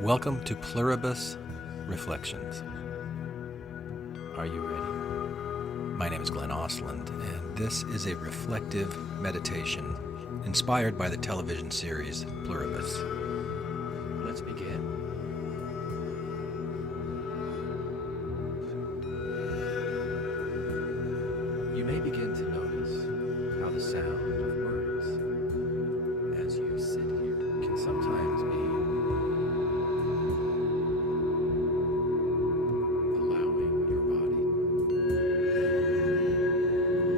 Welcome to Pluribus Reflections. Are you ready? My name is Glenn Osland, and this is a reflective meditation inspired by the television series Pluribus. Let's begin. You may begin to notice how the sound of words as you sit here can sometimes be allowing your body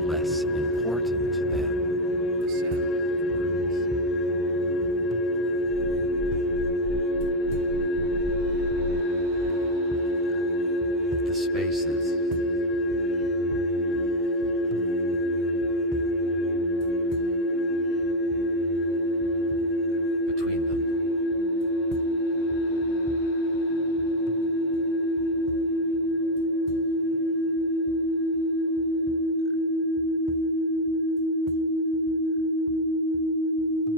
less important than the sound of words. The spaces between them.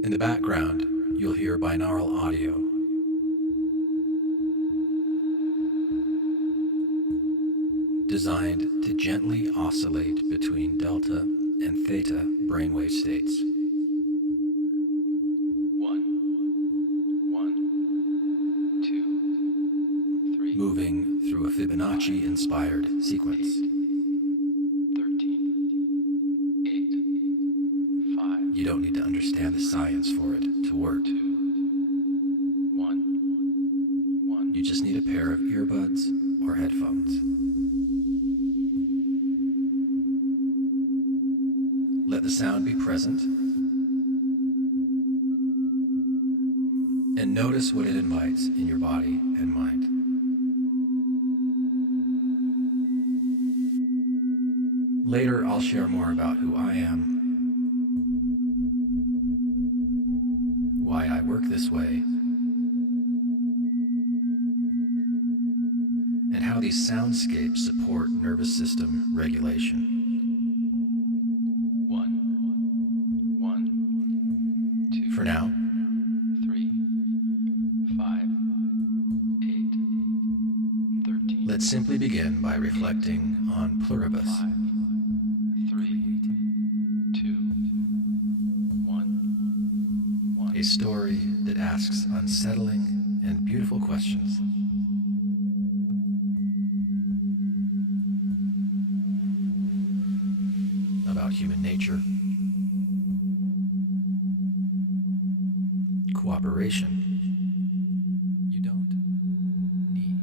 In the background, you'll hear binaural audio. Designed to gently oscillate between delta and theta brainwave states. 1, 2, 3. Moving through a Fibonacci-inspired sequence. 13, 8, 5. You don't need to understand the science for it to work. 2, 1. You just need a pair of earbuds or headphones. Let the sound be present, and notice what it invites in your body and mind. Later, I'll share more about who I am, why I work this way, and how these soundscapes support nervous system regulation. 1, 2. For now, 3, 5, 8, 13. Let's simply begin by reflecting on Pluribus. 5, 3, 2, 1. A story that asks unsettling and beautiful questions. About human nature, cooperation. You don't need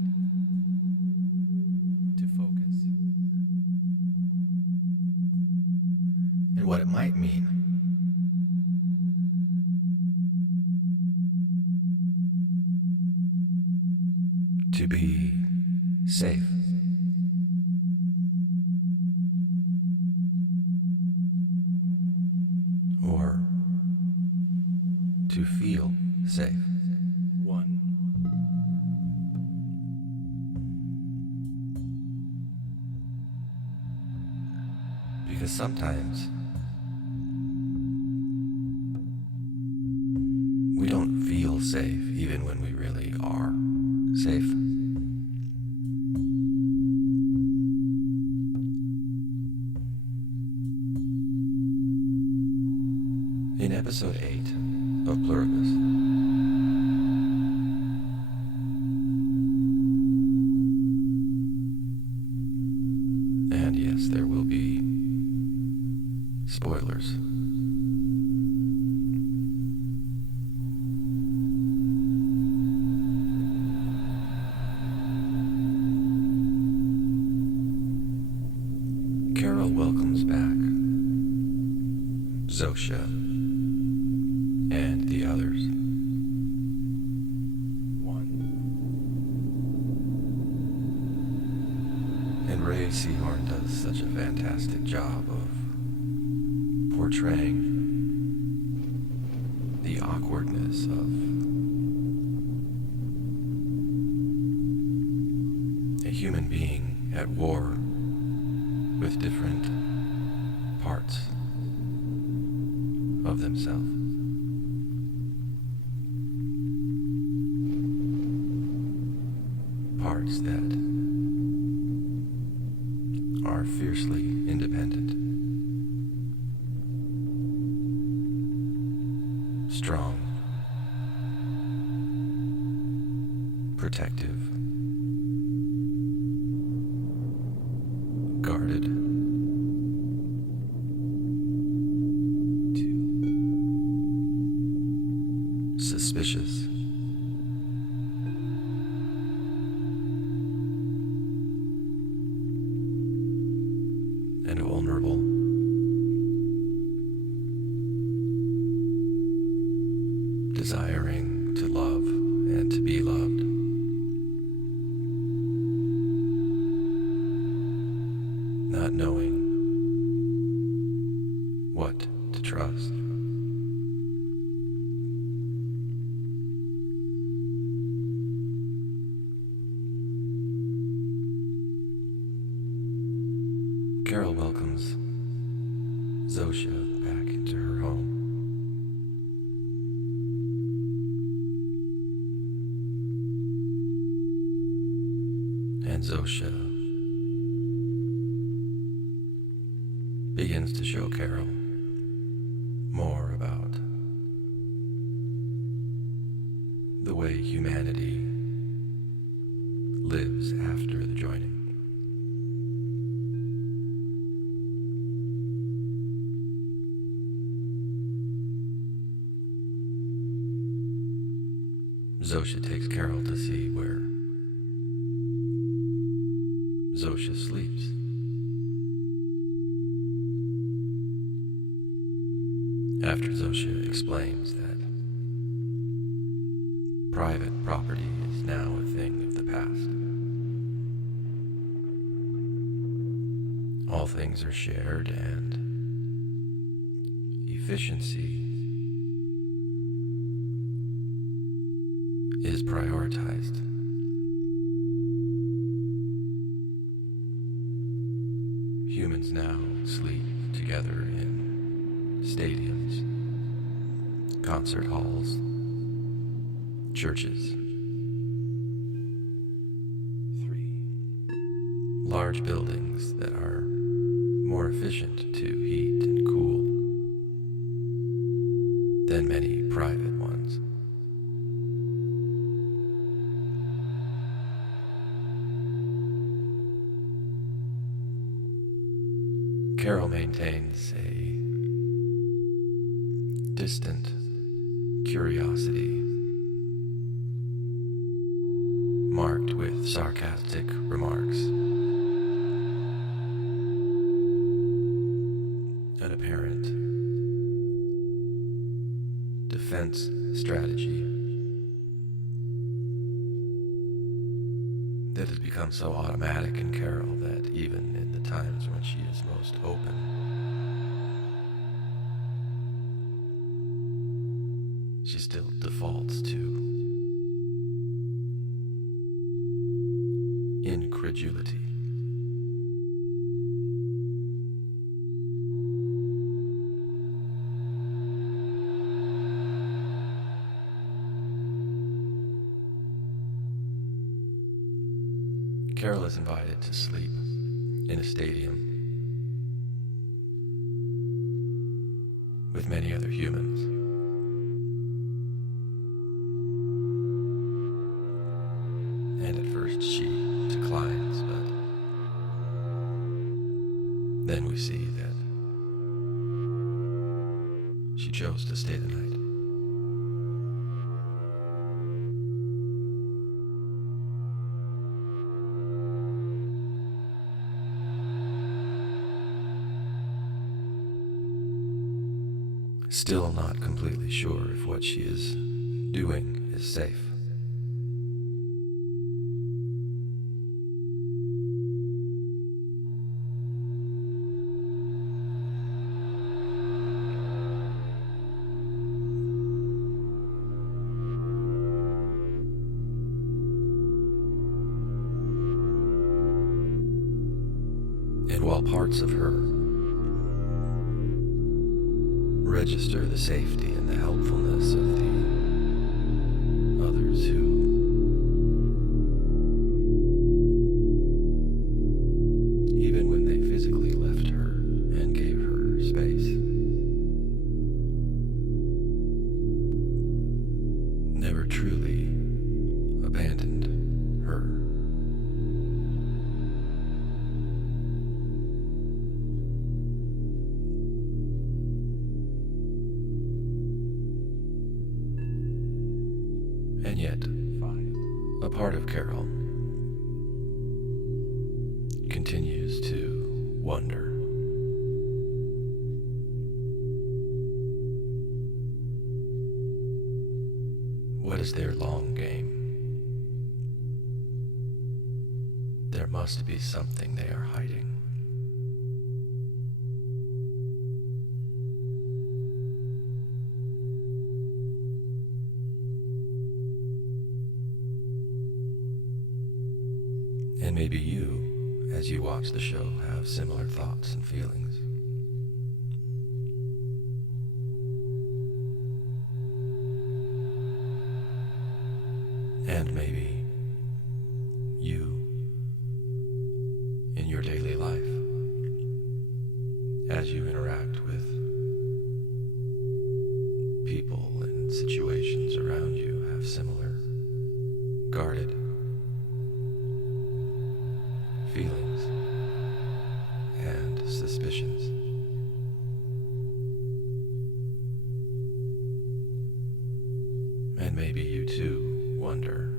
to focus. And what it might mean to be safe. Or to feel safe. 1. Because sometimes we don't feel safe even when we really are safe. In episode 8 of Pluribus, and yes, there will be spoilers. Carol welcomes back Zosha and the others. 1. And Ray Seahorn does such a fantastic job of portraying the awkwardness of a human being at war with different parts of themselves. fiercely independent, strong, protective, guarded, suspicious, and vulnerable. Desiring to love and to be loved. Not knowing what to trust. Carol welcomes Zosha back into her home. And Zosha begins to show Carol more about the way humanity lives after the joining. Zosha takes Carol to see where Zosha sleeps. After Zosha explains that private property is now a thing of the past. All things are shared and efficiency is prioritized. Humans now sleep together in stadiums, concert halls, churches. 3 large buildings that are more efficient to heat and cool than many private ones. Carol maintains a distant curiosity, marked with sarcastic remarks, an apparent defense strategy that has become so automatic in Carol that even in the times when she is most open, she still defaults to incredulity. Carol is invited to sleep in a stadium with many other humans. And at first she declines, but then we see that she chose to stay the night. Still not completely sure if what she is doing is safe. And while parts of her register the safety and the helpfulness of the others who even when they physically yet, a part of Carol continues to wonder. What is their long game? There must be something they are hiding. And maybe you, as you watch the show, have similar thoughts and feelings. And maybe you, in your daily life, as you interact with people and situations around you, have similar guarded feelings and suspicions. And maybe you too wonder,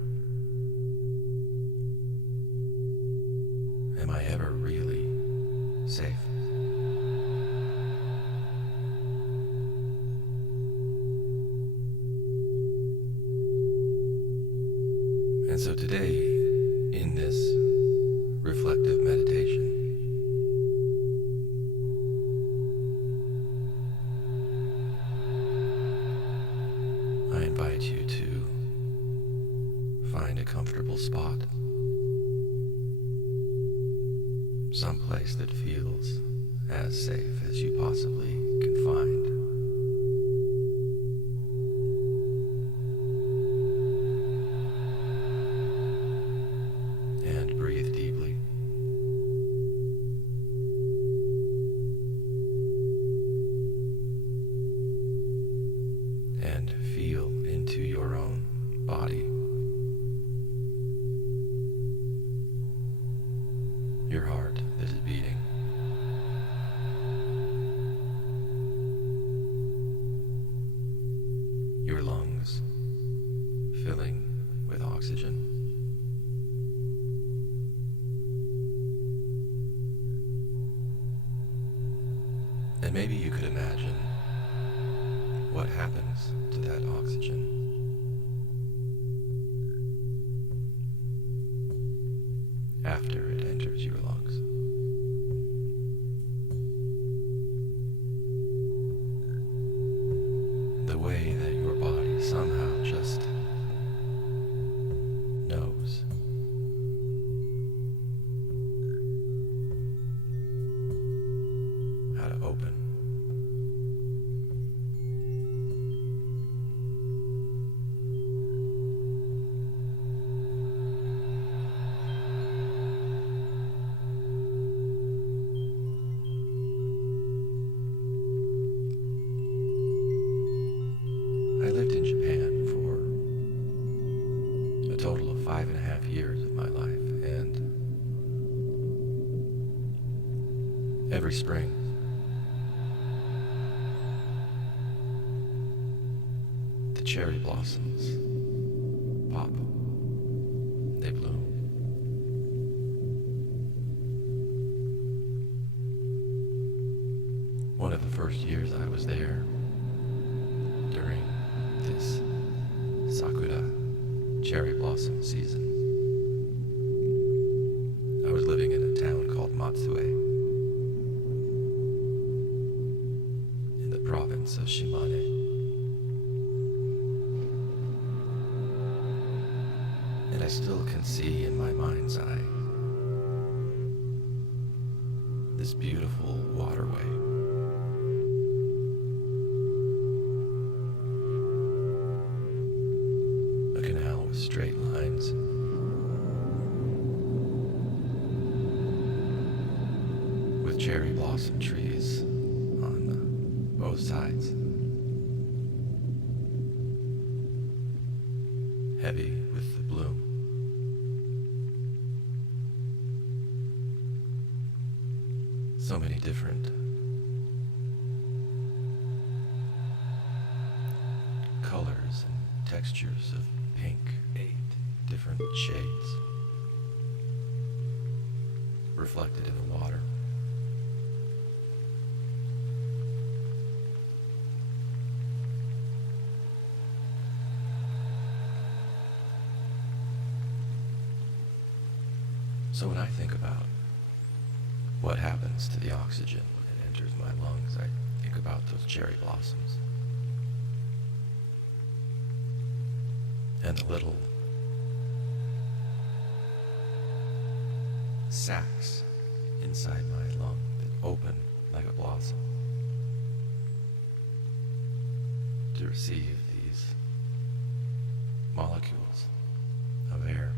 am I ever really safe? And so today, in this reflective meditation, I invite you to find a comfortable spot, someplace that feels as safe as you possibly can find. And breathe deeply. And feel into your own body. Your heart that is beating. Your lungs filling with oxygen. And maybe you could imagine what happens to that oxygen after it enters your lungs. The way that your body somehow just knows. How to open. I lived in Japan for a total of 5.5 years of my life, and every spring the cherry blossoms pop, they bloom. One of the first years I was there, during this Sakura cherry blossom season, I was living in a town called Matsue in the province of Shimane. And I still can see in my mind's eye this beautiful waterway. A canal with straight lines. With cherry blossom trees on both sides. Heavy with the bloom. So many different colors and textures of pink, 8 different shades reflected in the water. So when I think about what happens to the oxygen when it enters my lungs, I think about those cherry blossoms and the little sacs inside my lung that open like a blossom to receive these molecules of air.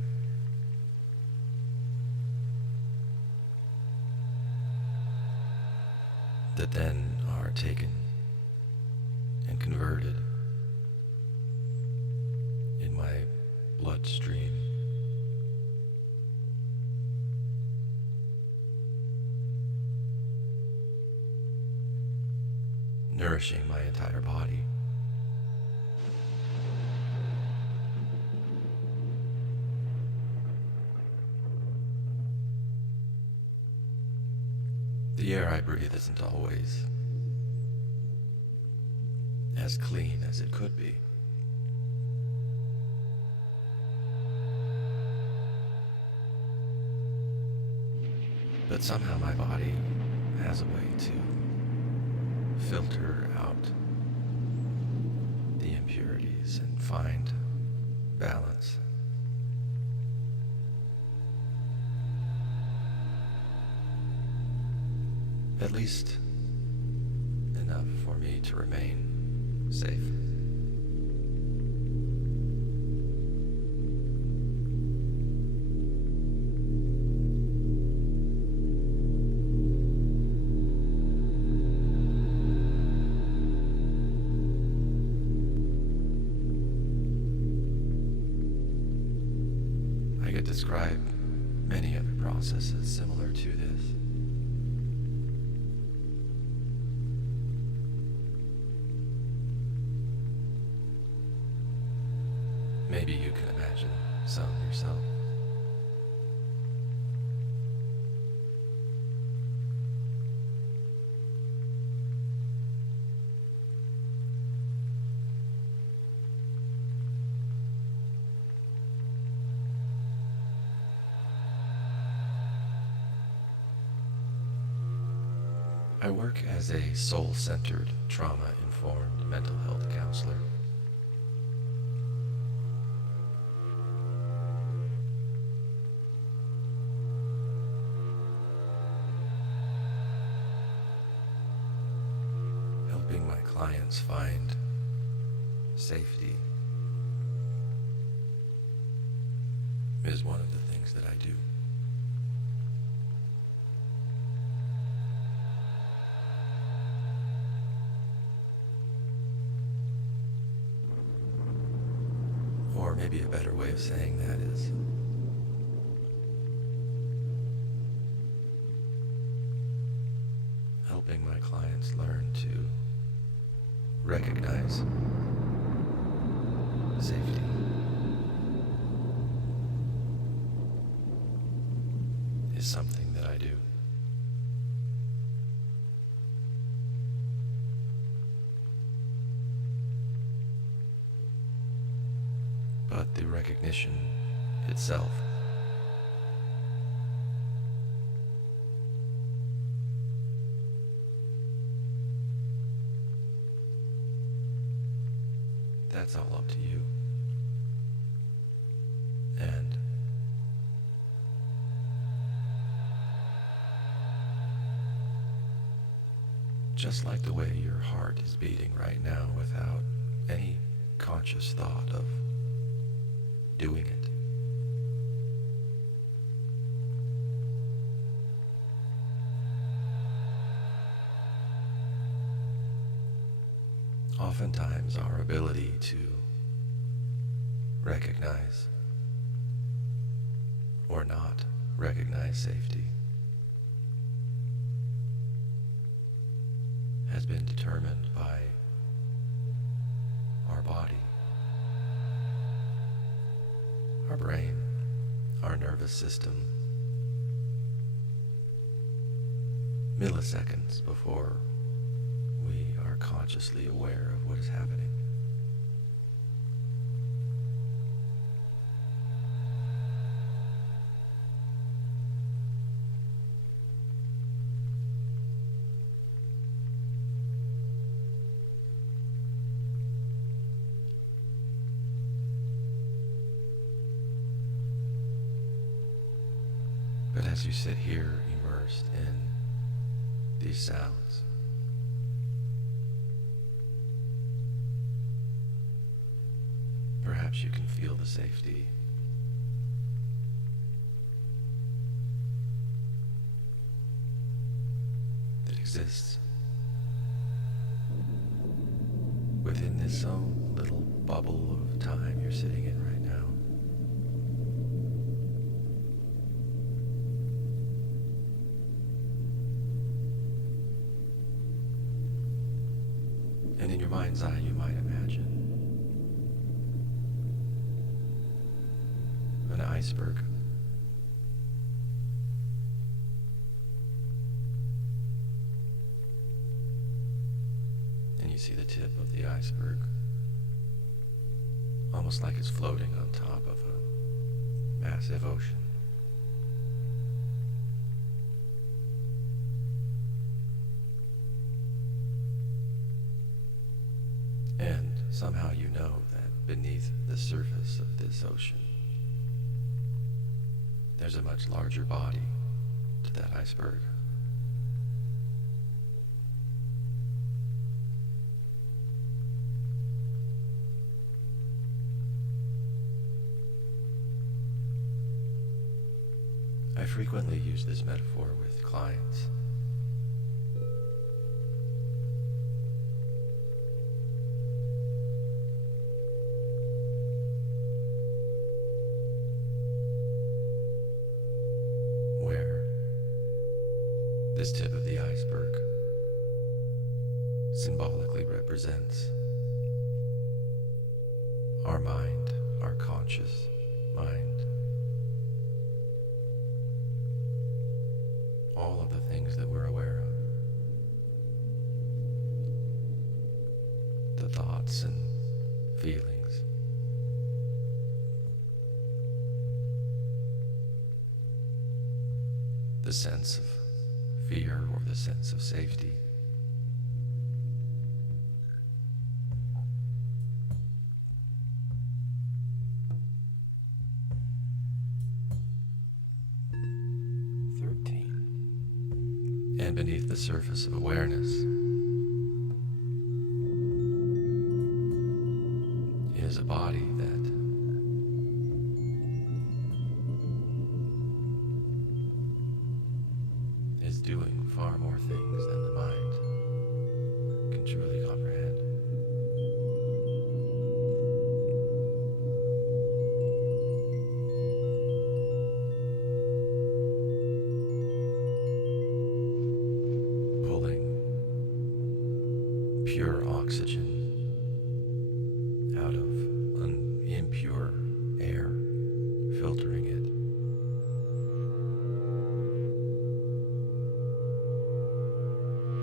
That then are taken and converted in my bloodstream, nourishing my entire body. The air I breathe isn't always as clean as it could be. But somehow my body has a way to filter out the impurities and find balance. At least enough for me to remain safe. I could describe many other processes similar to this. Maybe you can imagine some yourself. I work as a soul-centered, trauma-informed mental health counselor. Helping my clients find safety is one of the things that I do. Or maybe a better way of saying that is helping my clients learn to recognize safety. Is something that I do. But the recognition itself that's all up to you. And just like the way your heart is beating right now without any conscious thought of doing it. Oftentimes our ability to recognize or not recognize safety has been determined by our body our brain, our nervous system, milliseconds before we are consciously aware of what is happening. But as you sit here immersed in these sounds, perhaps you can feel the safety that exists within this own little bubble of time you're sitting in right now. And in your mind's eye, you might imagine an iceberg. And you see the tip of the iceberg, almost like it's floating on top of a massive ocean. And somehow you know that beneath the surface of this ocean, there's a much larger body to that iceberg. I frequently use this metaphor with clients. This tip of the iceberg symbolically represents our mind, our conscious mind, all of the things that we're aware of, the thoughts and feelings, the sense of fear or the sense of safety. And beneath the surface of awareness is a body that is doing far more things than the mind can truly comprehend. Pulling pure oxygen out of impure air, filtering it.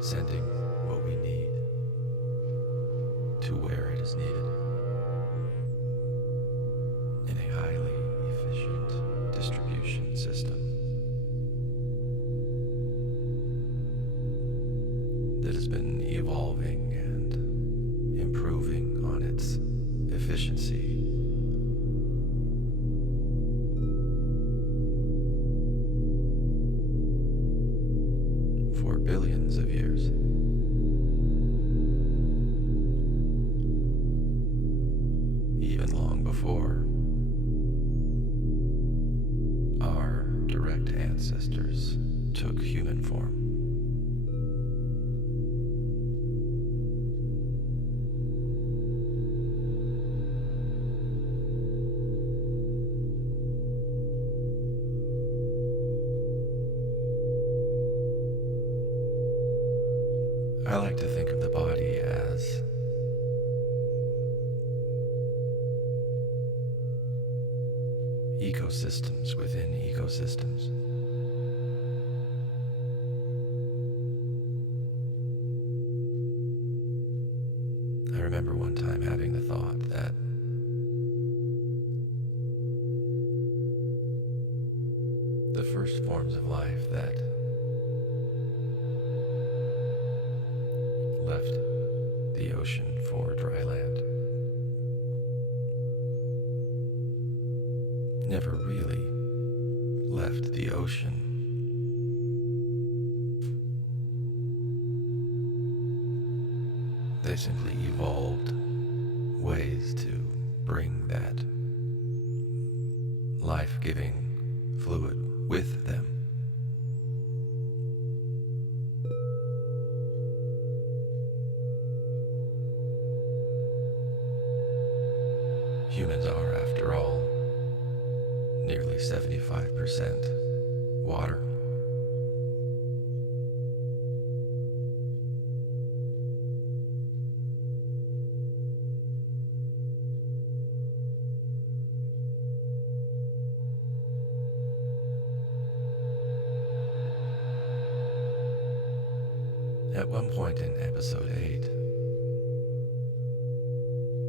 Sending what we need to where it is needed in a highly efficient distribution system that has been evolving and improving on its efficiency for billions of years. Even long before our direct ancestors took human form. I like to think of the body as ecosystems within ecosystems. I remember one time having the thought that the first forms of life that left the ocean for dry land never really left the ocean. They simply evolved ways to bring that life-giving fluid with them. Humans are, after all, nearly 75% water. At one point in episode 8,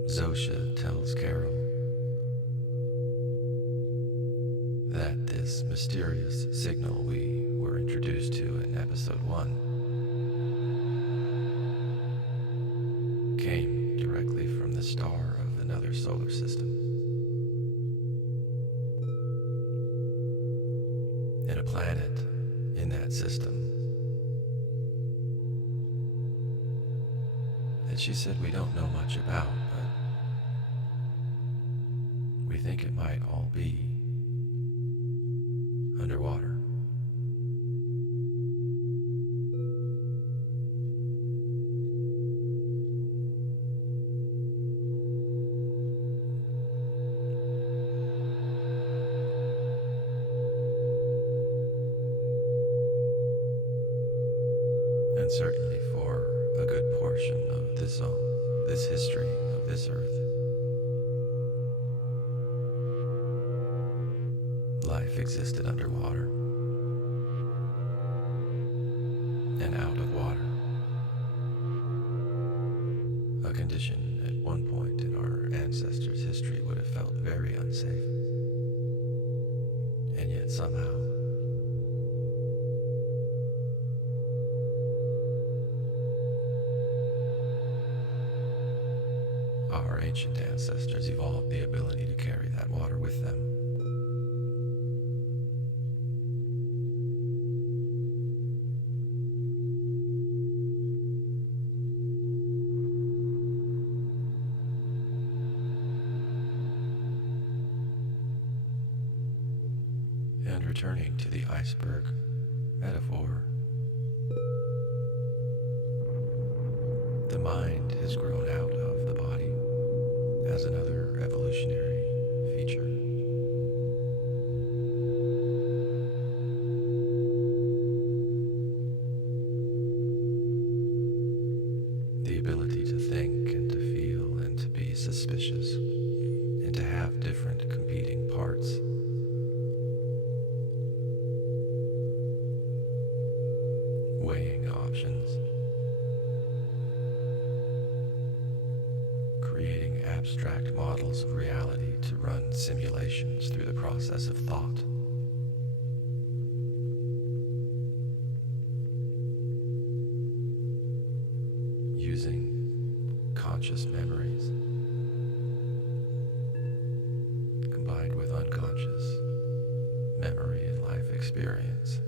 Zosha tells Carol that this mysterious signal we were introduced to in episode 1 came directly from the star of another solar system, and a planet in that system that she said we don't know much about, but we think it might all be underwater. And certainly for a good portion of this history of this earth, life existed underwater and out of water, a condition at one point in our ancestors' history would have felt very unsafe, and yet somehow our ancient ancestors evolved the ability to carry that water with them. And returning to the iceberg metaphor, the mind has grown out of the body as another evolutionary feature. The ability to think and to feel and to be suspicious and to have different competing parts. Weighing options. Creating abstract models of reality to run simulations through the process of thought. Using conscious memories combined with unconscious memory and life experience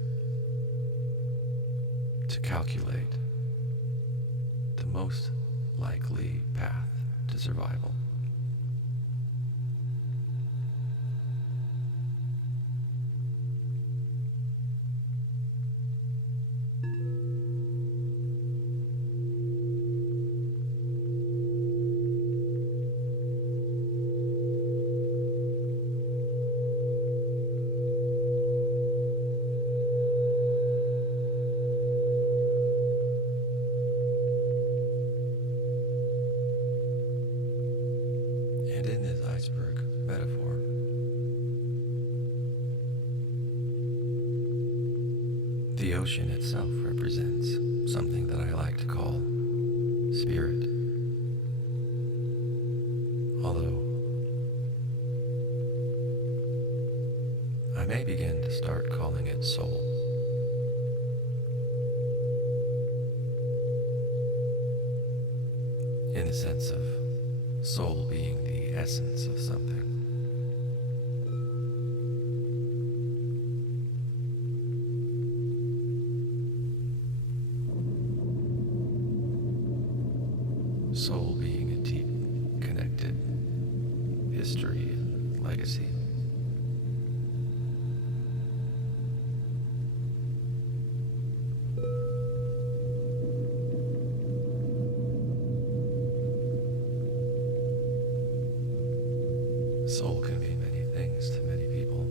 to calculate the most likely path to survival. And in this iceberg metaphor, The ocean itself represents something that I like to call spirit. Although I may begin to start calling it soul. In the sense of soul being the essence of something. Soul being a deep, connected history and legacy. Soul can be many things to many people.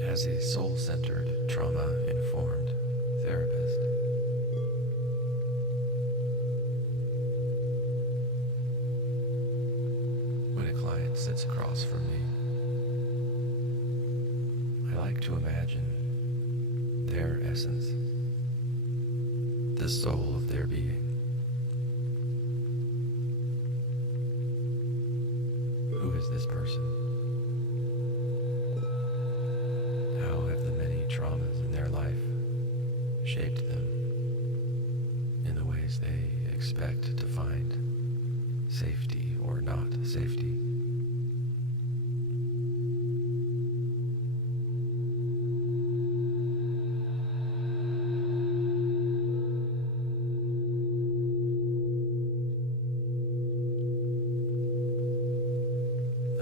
As a soul-centered, trauma-informed therapist, when a client sits across from me, I like to imagine their essence, the soul of their being. Who is this person? How have the many traumas in their life shaped them in the ways they expect to find safety or not safety?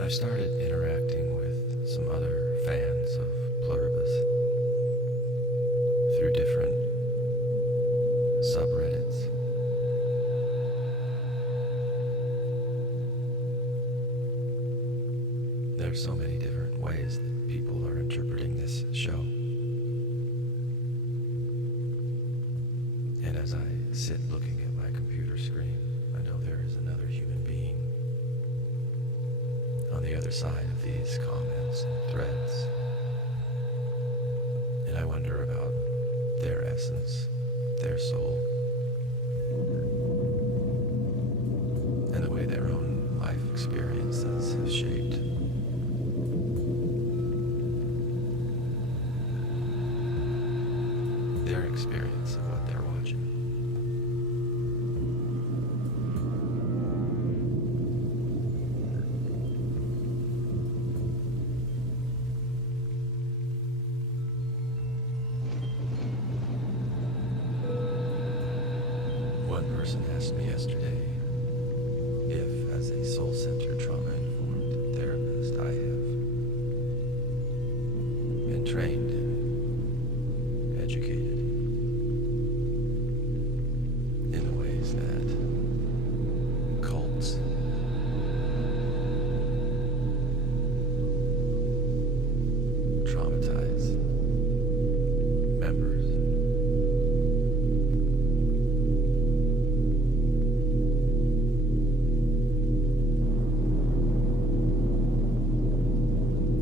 I've started interacting with some other fans of Pluribus through different subreddits. There's so many different ways that people are interpreting this show. And as I sit looking at my computer screen, I know there is another human being on the other side of these comments and threads. And I wonder about their essence, their soul, and the way their own life experiences have shaped their experience of what they're watching. One person asked me yesterday if, as a soul-centered, trauma-informed therapist, I have been trained and educated in the ways that cults traumatize members.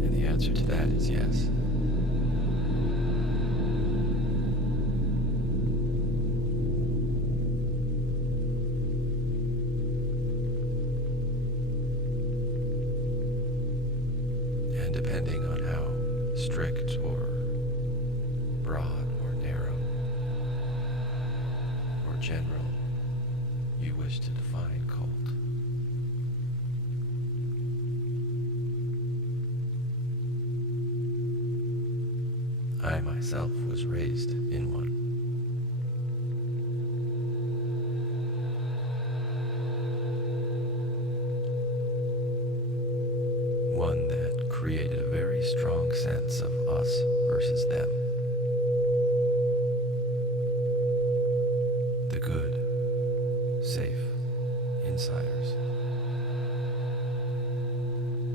And the answer to that is yes. And depending on how strict or broad or narrow or general you wish to define cult, I myself was raised in one. One that created a very strong sense of us versus them. The good, safe insiders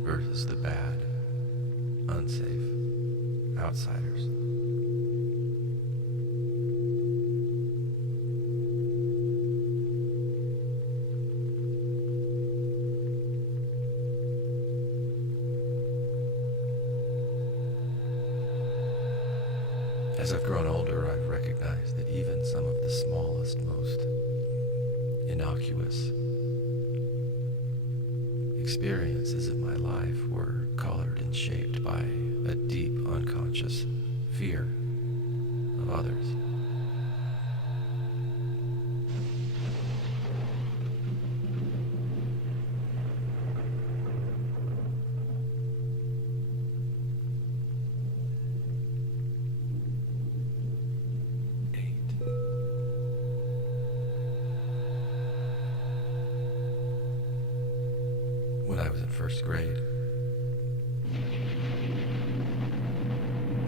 versus the bad, unsafe outsiders. As I've grown older, I've recognized that even some of the smallest, most innocuous experiences of my life were colored and shaped by a deep unconscious fear of others. When I was in first grade,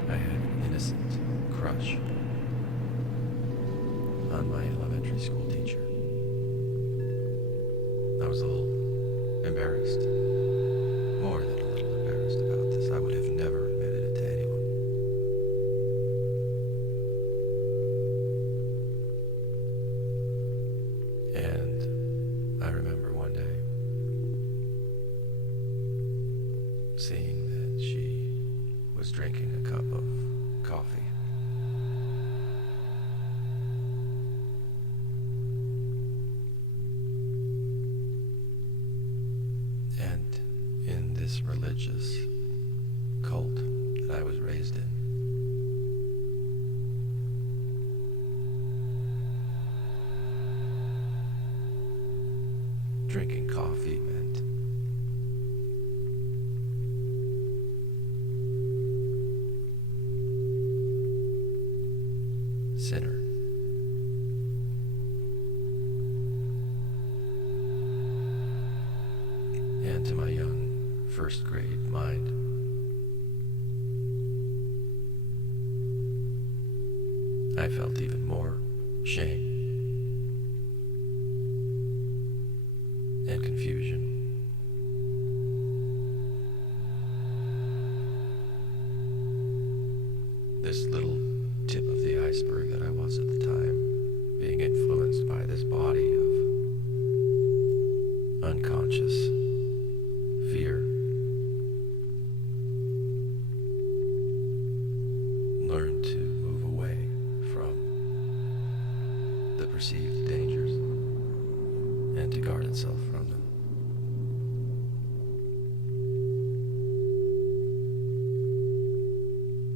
I had an innocent crush on my elementary school teacher. I was a little embarrassed, more than a little embarrassed about this. I would have never admitted it to anyone. And I remember one day seeing that she was drinking a cup of coffee. And in this religious cult that I was raised in, drinking coffee meant sinner. And to my young first grade mind, I felt even more shame and confusion. This little tip of the iceberg that I was at the time, being influenced by this body of unconscious fear, learned to move away from the perceived dangers and to guard itself from them.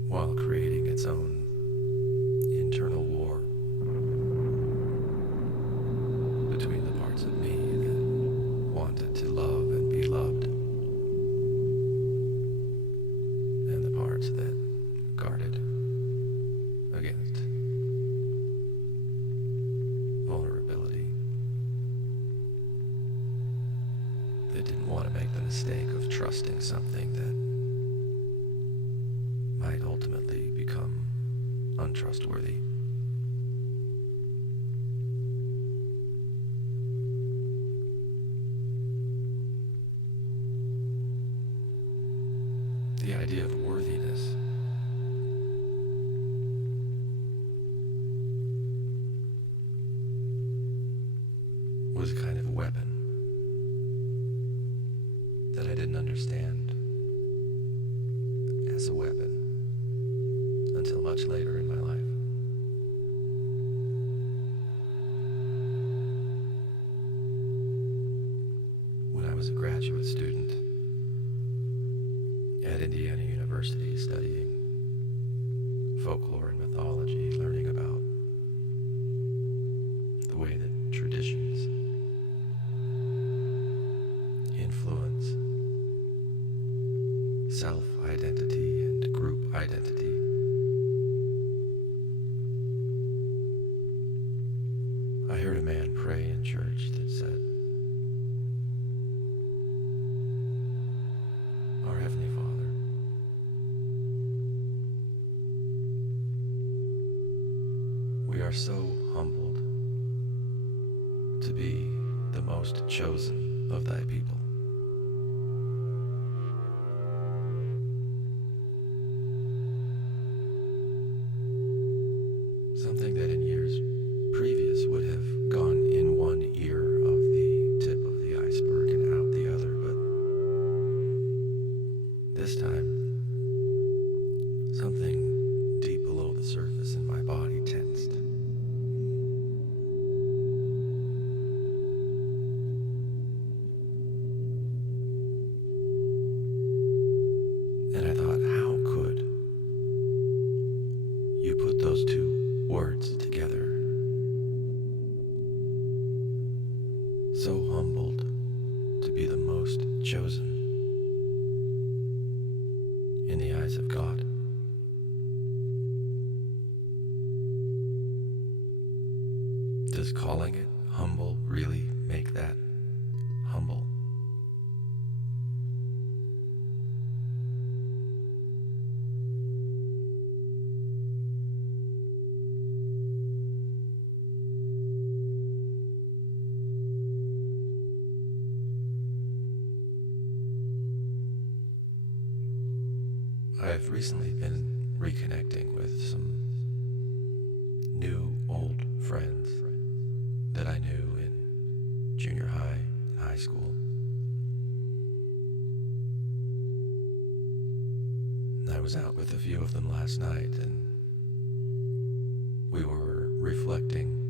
While creating its own internal war between the parts of me that wanted to love and be loved and the parts that guarded against vulnerability, that didn't want to make the mistake of trusting something that might ultimately become untrustworthy. The idea of worthiness was a kind of weapon that I didn't understand as a weapon until much later in my life. When I was a graduate student at Indiana University studying folklore and mythology, learning about the way that traditions influence self-identity and group identity. I heard a man pray in church that said, "Our Heavenly Father, we are so humbled to be the most chosen of thy people. Something that in years previous would have gone in one ear of the tip of the iceberg and out the other, but this time, something deep below the surface be the most chosen in the eyes of God? Does calling it humble really make that humble? I've recently been reconnecting with some new old friends that I knew in junior high, high school. I was out with a few of them last night, and we were reflecting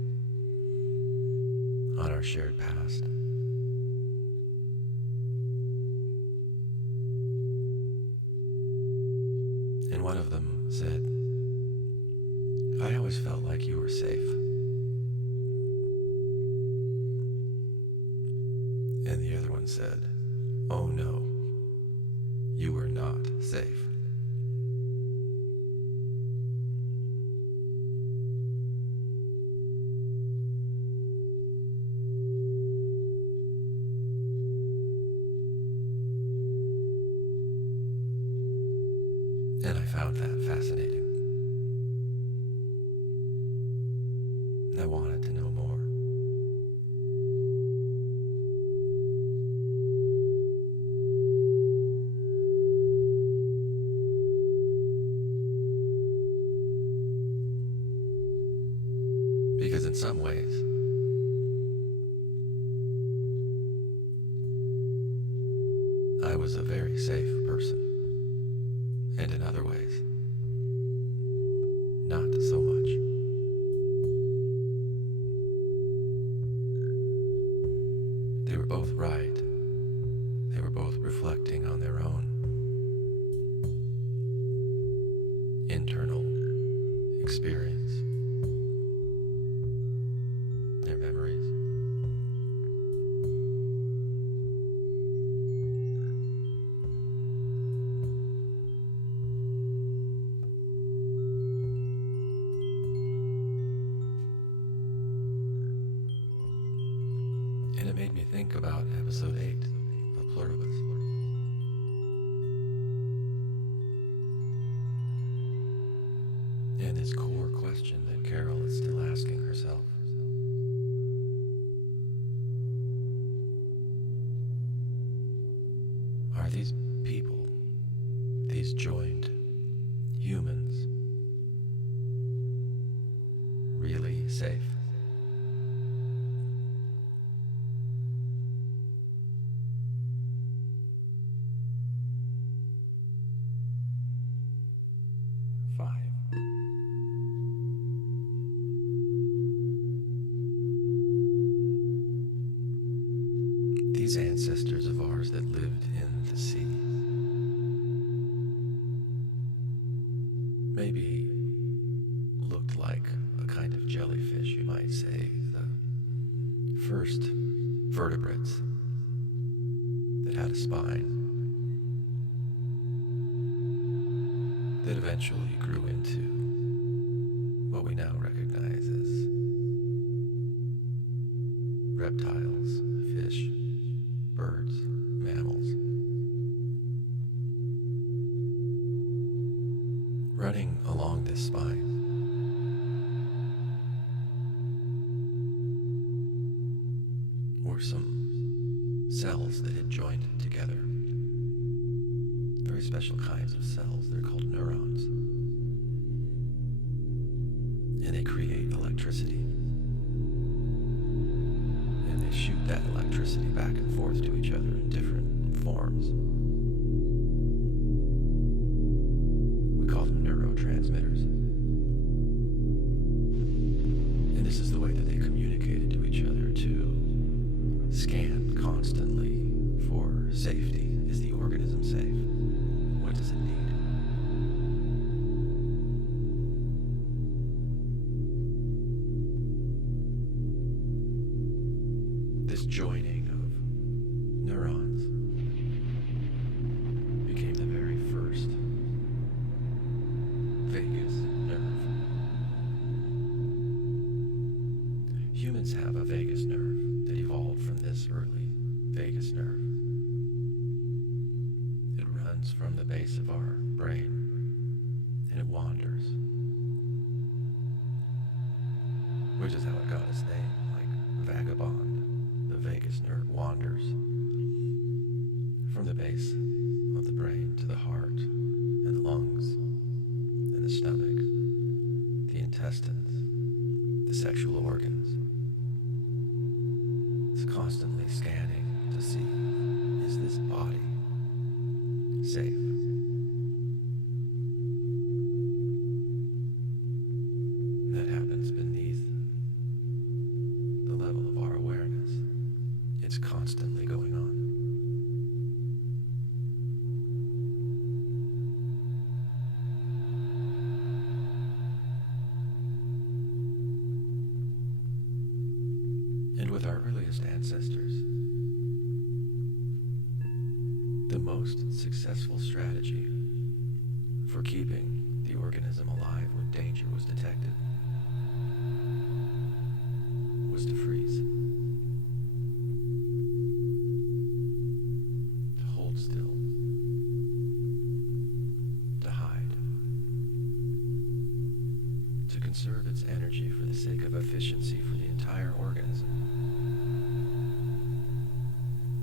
on our shared past. And one of them said, "I always felt like you were safe." And the other one said, "Oh no, you were not safe." And I found that fascinating. I wanted to know more. Because in some ways, I was a very safe person. And in other ways, not so much. They were both right. They were both reflecting on their own internal experience, their memories. And it made me think about episode 8 of Pluribus. And this core question that Carol is still asking herself. Are these people, these joined humans, really safe? These ancestors of ours that lived in the sea maybe looked like a kind of jellyfish, you might say, the first vertebrates that had a spine that eventually grew into what we now recognize as reptiles, fish, birds, mammals. Running along this spine were some cells that had joined together. Very special kinds of cells. They're called neurons. And they create electricity. And they shoot that electricity back and forth to each other in different forms. We call them neurotransmitters. And this is the way that they communicated to each other to scan constantly for safety. Is the organism safe? What does it need? This joining of vagus nerve. It runs from the base of our brain and it wanders, which is how it got its name, like vagabond. The vagus nerve wanders from the base of the brain to the heart and the lungs and the stomach, the intestines, the sexual organs. It's constantly scanning to see, is this body safe? That happens beneath the level of our awareness. It's constantly going on. And with our earliest ancestors, the most successful strategy for keeping the organism alive when danger was detected was to freeze, to hold still, to hide, to conserve its energy for the sake of efficiency for the entire organism,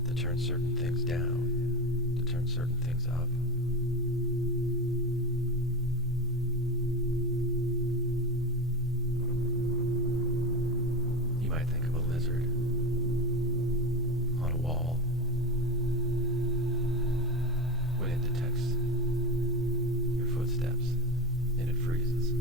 to turn certain things down, to turn certain things up. You might think of a lizard on a wall. When it detects your footsteps, and it freezes.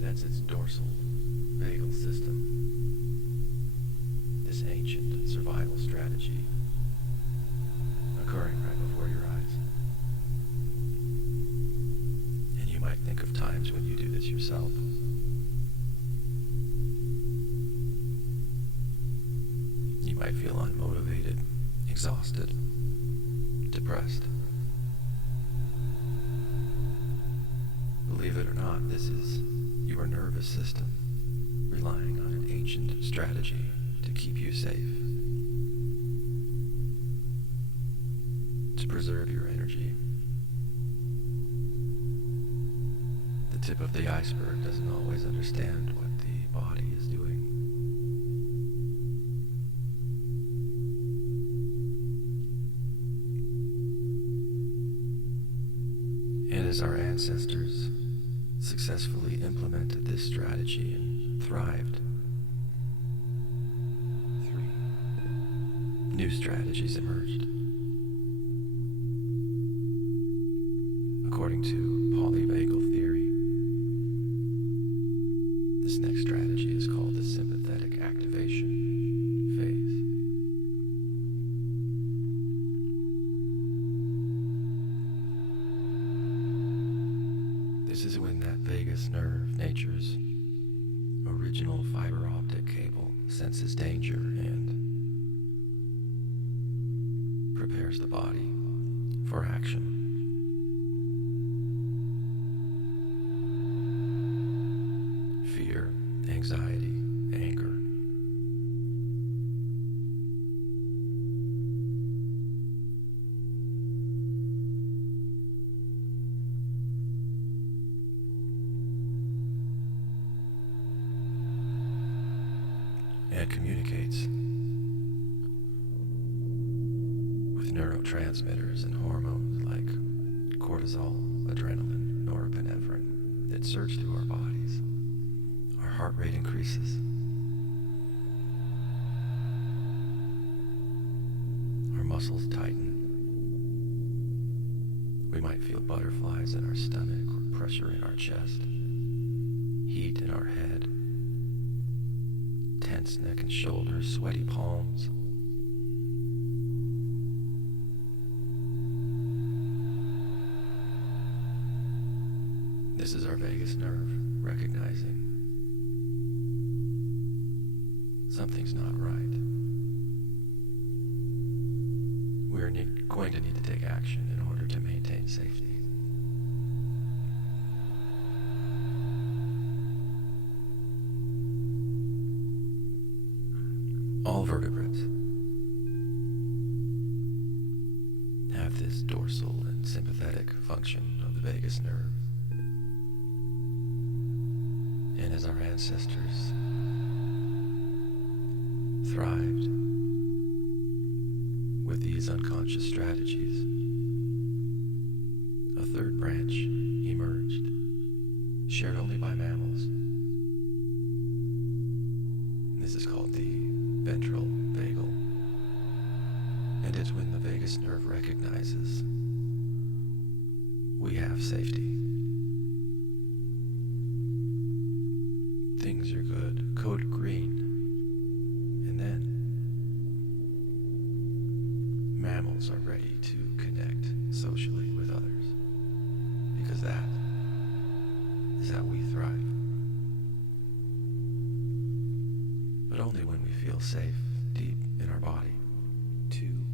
That's its dorsal vagal system. This ancient survival strategy occurring right before your eyes. And you might think of times when you do this yourself. You might feel unmotivated, exhausted, depressed. Believe it or not, this is your nervous system relying on an ancient strategy to keep you safe, to preserve your energy. The tip of the iceberg doesn't always understand what the body is doing. And as our ancestors successfully implemented this strategy and thrived, new strategies emerged. According to polyvagal theory, this next strategy is called the sympathetic activation phase. This is when that vagus nerve, nature's original fiber optic cable, senses danger and prepares the body for action. Fear, anxiety, anger. And communicates with neurotransmitters and hormones like cortisol, adrenaline, norepinephrine that surge through our bodies. Our heart rate increases. Our muscles tighten. We might feel butterflies in our stomach or pressure in our chest, heat in our head, tense neck and shoulders, sweaty palms. This is our vagus nerve recognizing something's not right. We're going to need to take action in order to maintain safety. All vertebrates have this dorsal and sympathetic function of the vagus nerve. And as our ancestors thrived with these unconscious strategies, a third branch emerged, shared only by mammals. This is called the ventral vagal, and it's when the vagus nerve recognizes we have safety. Things are good, code green, and then mammals are ready to connect socially with others, because that is how we thrive. But only when we feel safe deep in our body, too.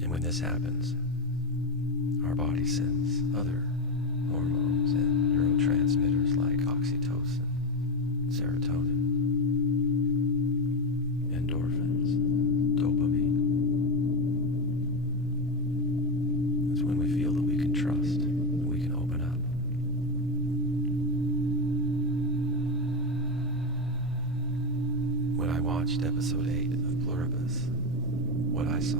And when this happens, our body sends other hormones and neurotransmitters like oxytocin, serotonin, endorphins, dopamine. It's when we feel that we can trust, that we can open up. When I watched episode 8 of Pluribus, what I saw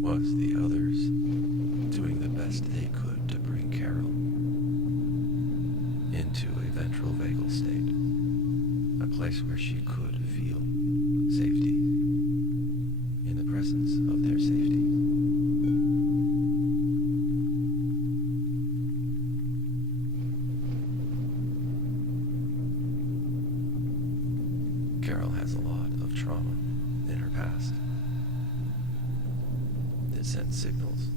was the others doing the best they could to bring Carol into a ventral vagal state, a place where she could feel safety in the presence of their safety. Carol has a lot of trauma in her past that send signals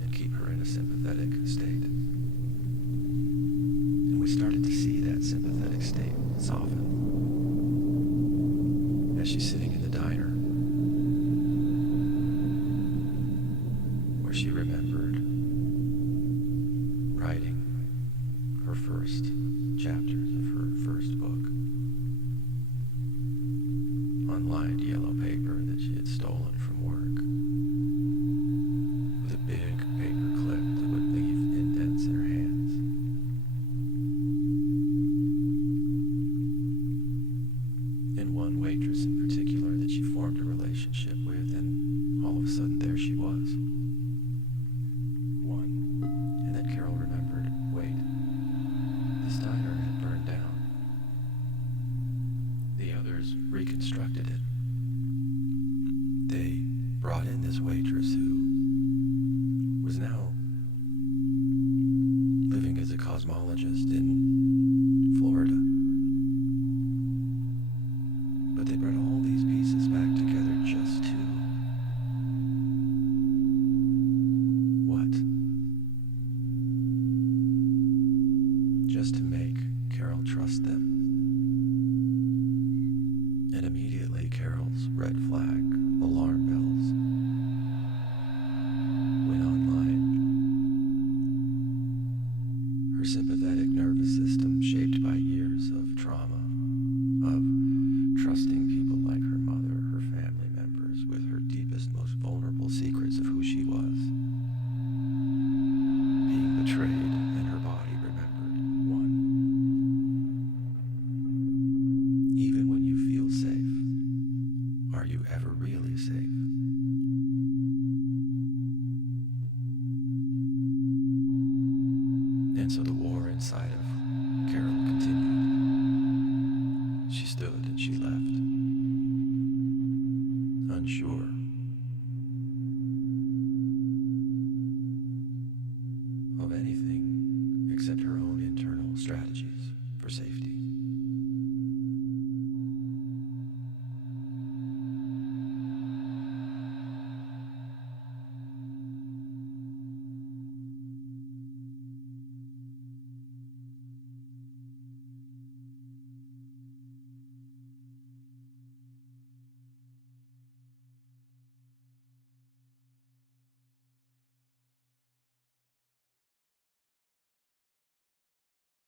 and keep her in a sympathetic state. And we started to see that sympathetic state soften as she's sitting in the diner, where she remembered writing her first chapters of her first book on lined yellow paper that she had stolen from work, with a big paper clip that would leave indents in her hands. And one waitress in particular that she formed a relationship with, and all of a sudden there she was. And then Carol remembered, wait, this diner had burned down. The others reconstructed it. They brought in this waitress who was now living as a cosmologist in Florida. But they brought all these pieces back together just to what? Just to make Carol trust them. And immediately Carol's red flag alarm bells went online. Her sympathetic nervous system, shaped by years of trauma, of trusting people like her mother, her family members, with her deepest, most vulnerable secrets of who she was, being betrayed, and her body remembered one. Even when you feel safe, are you ever really safe? And so the war inside of Carol continued. She stood and she left, unsure. Of anything except her own internal strategies for safety.